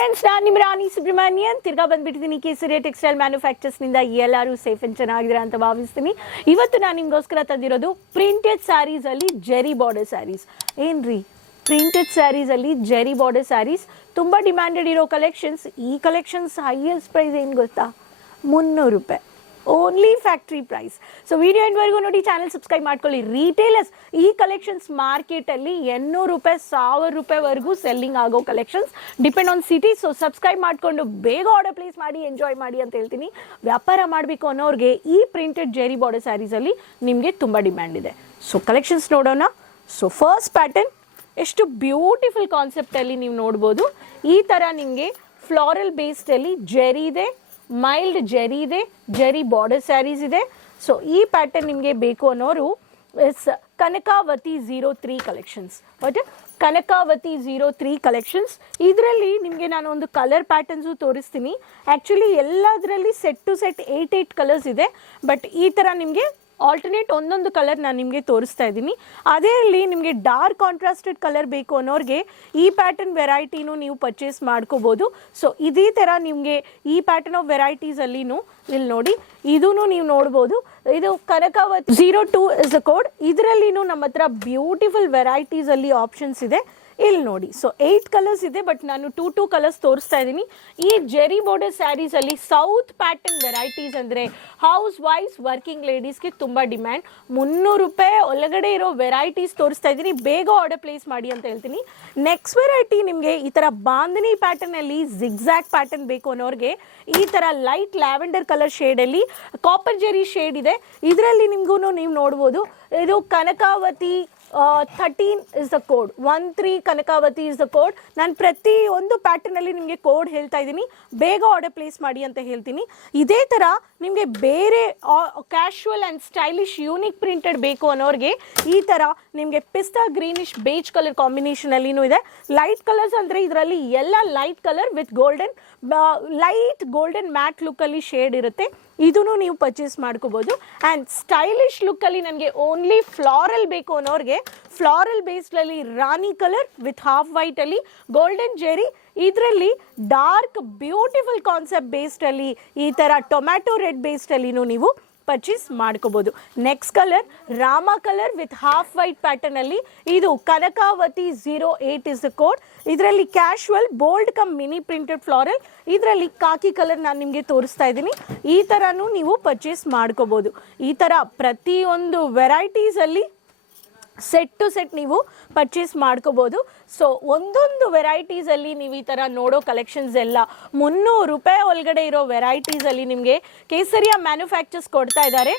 Friends ನಾನು ನಿಮ್ಮ ರಾಣಿ ಸುಬ್ರಹ್ಮಣ್ಯನ್ ತಿರ್ಗಾ ಬಂದ್ಬಿಟ್ಟಿದ್ದೀನಿ ಕೇಸರಿಯ ಟೆಕ್ಸ್ಟೈಲ್ ಮ್ಯಾನುಫ್ಯಾಕ್ಚರ್ಸ್ನಿಂದ ಎಲ್ಲರೂ ಸೇಫ್ ಅಂಡ್ ಚೆನ್ನಾಗಿದ್ದೀರಾ ಅಂತ ಭಾವಿಸ್ತೀನಿ. ಇವತ್ತು ನಾನು ನಿಮಗೋಸ್ಕರ ತಂದಿರೋದು ಪ್ರಿಂಟೆಡ್ ಸ್ಯಾರೀಸ್ ಅಲ್ಲಿ ಜೆರಿ ಬಾರ್ಡರ್ ಸ್ಯಾರೀಸ್ ಏನ್ರಿ? ಪ್ರಿಂಟೆಡ್ ಸ್ಯಾರೀಸ್ ಅಲ್ಲಿ ಜೆರಿ ಬಾರ್ಡರ್ ಸ್ಯಾರೀಸ್ ತುಂಬಾ ಡಿಮ್ಯಾಂಡೆಡ್ ಇರೋ ಕಲೆಕ್ಷನ್ಸ್ ಈ ಕಲೆಕ್ಷನ್ಸ್ ಹೈಯೆಸ್ಟ್ ಪ್ರೈಸ್ ಏನು ಗೊತ್ತಾ? ಮುನ್ನೂರು ರೂಪಾಯಿ. Only factory price so video ಎಂಡ್ವರೆಗೂ ನೋಡಿ ಚಾನಲ್ ಸಬ್ಸ್ಕ್ರೈಬ್ ಮಾಡ್ಕೊಳ್ಳಿ. ರೀಟೇಲರ್ಸ್ ಈ ಕಲೆಕ್ಷನ್ಸ್ ಮಾರ್ಕೆಟಲ್ಲಿ ಎನ್ನೂರು ರೂಪಾಯಿ, ಸಾವಿರ ರೂಪಾಯಿವರೆಗೂ ಸೆಲ್ಲಿಂಗ್ ಆಗೋ collections depend on city so subscribe ಮಾಡಿಕೊಂಡು ಬೇಗ ಆರ್ಡರ್ ಪ್ಲೇಸ್ ಮಾಡಿ ಎಂಜಾಯ್ ಮಾಡಿ ಅಂತ ಹೇಳ್ತೀನಿ. ವ್ಯಾಪಾರ ಮಾಡಬೇಕು ಅನ್ನೋರಿಗೆ ಈ ಪ್ರಿಂಟೆಡ್ ಜೆರಿ ಬಾರ್ಡರ್ ಸ್ಯಾರೀಸಲ್ಲಿ ನಿಮಗೆ ತುಂಬ ಡಿಮ್ಯಾಂಡ್ ಇದೆ. ಸೊ ಕಲೆಕ್ಷನ್ಸ್ ನೋಡೋಣ. ಸೊ ಫಸ್ಟ್ ಪ್ಯಾಟರ್ನ್ ಎಷ್ಟು ಬ್ಯೂಟಿಫುಲ್ ಕಾನ್ಸೆಪ್ಟಲ್ಲಿ ನೀವು ನೋಡ್ಬೋದು. ಈ ಥರ ನಿಮಗೆ ಫ್ಲಾರಲ್ ಬೇಸ್ಡಲ್ಲಿ ಜೆರಿ ಇದೆ. ಮೈಲ್ಡ್ ಜೆರಿ ಇದೆ ಜೆರಿ ಬಾರ್ಡರ್ ಸ್ಯಾರೀಸ್ ಇದೆ. ಸೊ ಈ ಪ್ಯಾಟರ್ನ್ ನಿಮಗೆ ಬೇಕು ಅನ್ನೋರು is Kanakavathi zero three collections but Kanakavathi zero three collections ಇದರಲ್ಲಿ ನಿಮಗೆ ನಾನು ಒಂದು ಕಲರ್ ಪ್ಯಾಟರ್ನ್ಸು ತೋರಿಸ್ತೀನಿ. Actually ಎಲ್ಲದರಲ್ಲಿ set to set eight eight colours ಇದೆ. ಬಟ್ ಈ ಥರ ನಿಮಗೆ ಆಲ್ಟರ್ನೇಟ್ ಒಂದೊಂದು ಕಲರ್ ನಾನು ನಿಮಗೆ ತೋರಿಸ್ತಾ ಇದ್ದೀನಿ. ಅದೇ ಅಲ್ಲಿ ನಿಮಗೆ ಡಾರ್ಕ್ ಕಾಂಟ್ರಾಸ್ಟೆಡ್ ಕಲರ್ ಬೇಕು ಅನ್ನೋರಿಗೆ ಈ ಪ್ಯಾಟರ್ನ್ ವೆರೈಟಿನೂ ನೀವು ಪರ್ಚೇಸ್ ಮಾಡ್ಕೋಬೋದು. ಸೊ ಇದೇ ಥರ ನಿಮಗೆ ಈ ಪ್ಯಾಟರ್ನ್ ಆಫ್ ವೆರೈಟೀಸಲ್ಲಿನೂ ಇಲ್ಲಿ ನೋಡಿ ಇದೂ ನೀವು ನೋಡ್ಬೋದು. ಇದು Kanakavathi zero two is a code ಇದರಲ್ಲಿನೂ ನಮ್ಮ ಹತ್ರ ಬ್ಯೂಟಿಫುಲ್ ವೆರೈಟೀಸಲ್ಲಿ ಆಪ್ಷನ್ಸ್ ಇದೆ. ಇಲ್ಲಿ ನೋಡಿ. ಸೊ ಏಯ್ಟ್ ಕಲರ್ಸ್ ಇದೆ ಬಟ್ ನಾನು ಟೂ ಟೂ ಕಲರ್ಸ್ ತೋರಿಸ್ತಾ ಇದ್ದೀನಿ. ಈ ಜೆರಿ ಬಾರ್ಡರ್ ಸ್ಯಾರೀಸ್ ಅಲ್ಲಿ ಸೌತ್ ಪ್ಯಾಟರ್ನ್ ವೆರೈಟೀಸ್ ಅಂದ್ರೆ ಹೌಸ್ ವೈಫ್ ವರ್ಕಿಂಗ್ ಲೇಡೀಸ್ಗೆ ತುಂಬಾ ಡಿಮ್ಯಾಂಡ್ ಮುನ್ನೂರು ರೂಪಾಯಿ ಒಳಗಡೆ ಇರೋ ವೆರೈಟೀಸ್ ತೋರಿಸ್ತಾ ಇದ್ದೀನಿ. ಬೇಗ ಆರ್ಡರ್ ಪ್ಲೇಸ್ ಮಾಡಿ ಅಂತ ಹೇಳ್ತೀನಿ. ನೆಕ್ಸ್ಟ್ ವೆರೈಟಿ ನಿಮಗೆ ಈ ತರ ಬಾಂಧನಿ ಪ್ಯಾಟರ್ನ್ ಅಲ್ಲಿ ಜಿಗ್ಸಾಕ್ ಪ್ಯಾಟರ್ನ್ ಬೇಕು ಅನ್ನೋರಿಗೆ, ಈ ತರ ಲೈಟ್ ಲ್ಯಾವೆಂಡರ್ ಕಲರ್ ಶೇಡ್ ಅಲ್ಲಿ ಕಾಪರ್ ಜೆರಿ ಶೇಡ್ ಇದೆ. ಇದರಲ್ಲಿ ನಿಮ್ಗೂ ನೀವು ನೋಡ್ಬೋದು. ಇದು Kanakavathi thirteen is the code one three Kanakavathi is the code ನಾನು ಪ್ರತಿ ಒಂದು ಪ್ಯಾಟರ್ನಲ್ಲಿ ನಿಮಗೆ ಕೋಡ್ ಹೇಳ್ತಾ ಇದ್ದೀನಿ. ಬೇಗ ಆರ್ಡರ್ ಪ್ಲೇಸ್ ಮಾಡಿ ಅಂತ ಹೇಳ್ತೀನಿ. ಇದೇ ಥರ ನಿಮಗೆ ಬೇರೆ casual and stylish unique printed ಬೇಕು ಅನ್ನೋರಿಗೆ ಈ ಥರ ನಿಮಗೆ ಪಿಸ್ತಾ ಗ್ರೀನಿಶ್ ಬೇಜ್ ಕಲರ್ ಕಾಂಬಿನೇಷನಲ್ಲಿನೂ ಇದೆ. ಲೈಟ್ ಕಲರ್ಸ್ ಅಂದರೆ ಇದರಲ್ಲಿ ಎಲ್ಲ light colour with golden light golden matte ಲುಕ್ಕಲ್ಲಿ shade ಇರುತ್ತೆ. ಇದನ್ನು ನೀವು ಪರ್ಚೇಸ್ ಮಾಡ್ಕೋಬೋದು. ಆ್ಯಂಡ್ ಸ್ಟೈಲಿಶ್ ಲುಕ್ಕಲ್ಲಿ ನನಗೆ ಓನ್ಲಿ ಫ್ಲಾರಲ್ ಬೇಕು ಅನ್ನೋರಿಗೆ ಫ್ಲಾರಲ್ ಬೇಸ್ಡಲ್ಲಿ ರಾಣಿ ಕಲರ್ ವಿತ್ ಹಾಫ್ ವೈಟಲ್ಲಿ ಗೋಲ್ಡನ್ ಜೆರಿ ಇದರಲ್ಲಿ ಡಾರ್ಕ್ ಬ್ಯೂಟಿಫುಲ್ ಕಾನ್ಸೆಪ್ಟ್ ಬೇಸ್ಡಲ್ಲಿ ಈ ಥರ ಟೊಮ್ಯಾಟೊ ರೆಡ್ ಬೇಸ್ಡಲ್ಲಿನೂ ನೀವು ಪರ್ಚೇಸ್ ಮಾಡ್ಕೋಬಹುದು next colour Rama colour with half white pattern ಅಲ್ಲಿ ಇದು Kanakavathi zero eight is the code ಇದರಲ್ಲಿ casual bold cum mini printed floral ಇದರಲ್ಲಿ ಕಾಕಿ ಕಲರ್ ನಾನು ನಿಮಗೆ ತೋರಿಸ್ತಾ ಇದ್ದೀನಿ. ಈ ಥರನೂ ನೀವು ಪರ್ಚೇಸ್ ಮಾಡ್ಕೋಬಹುದು ಈ ಥರ ಪ್ರತಿಯೊಂದು ವೆರೈಟೀಸ್ ಅಲ್ಲಿ ಸೆಟ್ ಟು ಸೆಟ್ ನೀವು ಪರ್ಚೇಸ್ ಮಾಡ್ಕೋಬೋದು. ಸೊ ಒಂದೊಂದು ವೆರೈಟೀಸಲ್ಲಿ ನೀವು ಈ ಥರ ನೋಡೋ ಕಲೆಕ್ಷನ್ಸ್ ಎಲ್ಲ, ಮುನ್ನೂರು ರೂಪಾಯಿ ಒಳಗಡೆ ಇರೋ ವೆರೈಟೀಸಲ್ಲಿ ನಿಮಗೆ ಕೇಸರಿಯ ಮ್ಯಾನುಫ್ಯಾಕ್ಚರ್ಸ್ ಕೊಡ್ತಾ ಇದ್ದಾರೆ.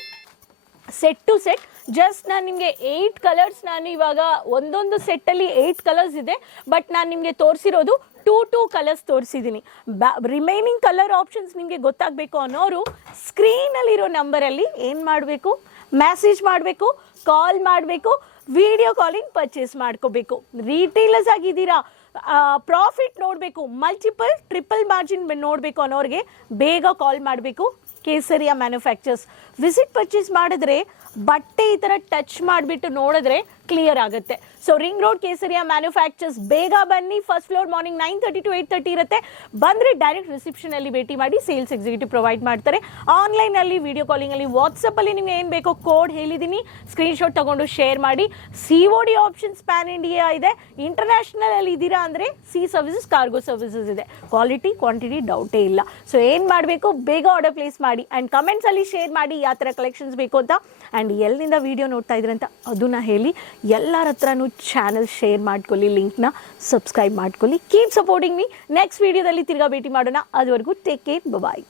ಸೆಟ್ ಟು ಸೆಟ್ ಜಸ್ಟ್ ನಾನು ನಿಮಗೆ ಏಯ್ಟ್ ಕಲರ್ಸ್ ನಾನು ಇವಾಗ ಒಂದೊಂದು ಸೆಟ್ಟಲ್ಲಿ ಏಯ್ಟ್ ಕಲರ್ಸ್ ಇದೆ ಬಟ್ ನಾನು ನಿಮಗೆ ತೋರಿಸಿರೋದು ಟೂ ಟೂ ಕಲರ್ಸ್ ತೋರಿಸಿದ್ದೀನಿ. ಬ ರಿಮೈನಿಂಗ್ ಕಲರ್ ಆಪ್ಷನ್ಸ್ ನಿಮಗೆ ಗೊತ್ತಾಗಬೇಕು ಅನ್ನೋರು ಸ್ಕ್ರೀನಲ್ಲಿರೋ ನಂಬರಲ್ಲಿ ಏನು ಮಾಡಬೇಕು? ಮೆಸೇಜ್ ಮಾಡಬೇಕು ಕಾಲ್ ಮಾಡಬೇಕು ವಿಡಿಯೋ ಕಾಲಿಂಗ್ ಪರ್ಚೇಸ್ ಮಾಡ್ಕೋಬೇಕು. ರೀಟೇಲರ್ಸ್ ಆಗಿದ್ದೀರಾ ಪ್ರಾಫಿಟ್ ನೋಡಬೇಕು ಮಲ್ಟಿಪಲ್ ಟ್ರಿಪಲ್ ಮಾರ್ಜಿನ್ ನೋಡಬೇಕು ಅನ್ನೋರಿಗೆ ಬೇಗ ಕಾಲ್ ಮಾಡಬೇಕು. ಕೇಸರಿಯ ಮ್ಯಾನುಫ್ಯಾಕ್ಚರ್ಸ್. ವಿಸಿಟ್ ಪರ್ಚೇಸ್ ಮಾಡಿದ್ರೆ ಬಟ್ಟೆ ಈ ಥರ ಟಚ್ ಮಾಡಿಬಿಟ್ಟು ನೋಡಿದ್ರೆ ಕ್ಲಿಯರ್ ಆಗುತ್ತೆ. So ring road Kesariya manufacturers, ಬೇಗ ಬನ್ನಿ. First floor morning nine thirty to eight thirty ಇರುತ್ತೆ. ಬಂದರೆ ಡೈರೆಕ್ಟ್ ರಿಸೆಪ್ಷನ್ ಅಲ್ಲಿ ಭೇಟಿ ಮಾಡಿ ಸೇಲ್ಸ್ ಎಕ್ಸಿಕ್ಯೂಟಿವ್ ಪ್ರೊವೈಡ್ ಮಾಡ್ತಾರೆ. ಆನ್ಲೈನ್ ಅಲ್ಲಿ ವಿಡಿಯೋ ಕಾಲಿಂಗ್ ಅಲ್ಲಿ ವಾಟ್ಸಪ್ ಅಲ್ಲಿ ನಿಮ್ಗೆ ಏನು ಬೇಕೋ ಕೋಡ್ ಹೇಳಿದ್ದೀನಿ. ಸ್ಕ್ರೀನ್ಶಾಟ್ ತಗೊಂಡು ಶೇರ್ ಮಾಡಿ. C O D options pan India ಇದೆ. ಇಂಟರ್ನ್ಯಾಷನಲ್ ಅಲ್ಲಿ ಇದ್ದೀರಾ ಅಂದರೆ ಸಿ ಸರ್ವಿಸಸ್ ಕಾರ್ಗೋ ಸರ್ವಿಸಸ್ ಇದೆ. ಕ್ವಾಲಿಟಿ ಕ್ವಾಂಟಿಟಿ ಡೌಟೇ ಇಲ್ಲ. ಸೊ ಏನು ಮಾಡಬೇಕು? ಬೇಗ ಆರ್ಡರ್ ಪ್ಲೇಸ್ ಮಾಡಿ. ಆ್ಯಂಡ್ ಕಮೆಂಟ್ಸಲ್ಲಿ ಶೇರ್ ಮಾಡಿ ಯಾವ ಥರ ಕಲೆಕ್ಷನ್ಸ್ ಬೇಕು ಅಂತ. ಆ್ಯಂಡ್ ಎಲ್ಲಿಂದ ವಿಡಿಯೋ ನೋಡ್ತಾ ಇದ್ರೆ ಅಂತ ಅದನ್ನ ಹೇಳಿ ಎಲ್ಲರ ಹತ್ರನೂ ಚಾನಲ್ ಶೇರ್ ಮಾಡ್ಕೊಳ್ಳಿ ಲಿಂಕ್ನ ಸಬ್ಸ್ಕ್ರೈಬ್ ಮಾಡ್ಕೊಳ್ಳಿ. ಕೀಪ್ ಸಪೋರ್ಟಿಂಗ್ ಮೀ ನೆಕ್ಸ್ಟ್ ವೀಡಿಯೋದಲ್ಲಿ ತಿರ್ಗಾ ಭೇಟಿ ಮಾಡೋಣ. ಅದುವರೆಗೂ ಟೇಕ್ ಕೇರ್ ಬಾಯ್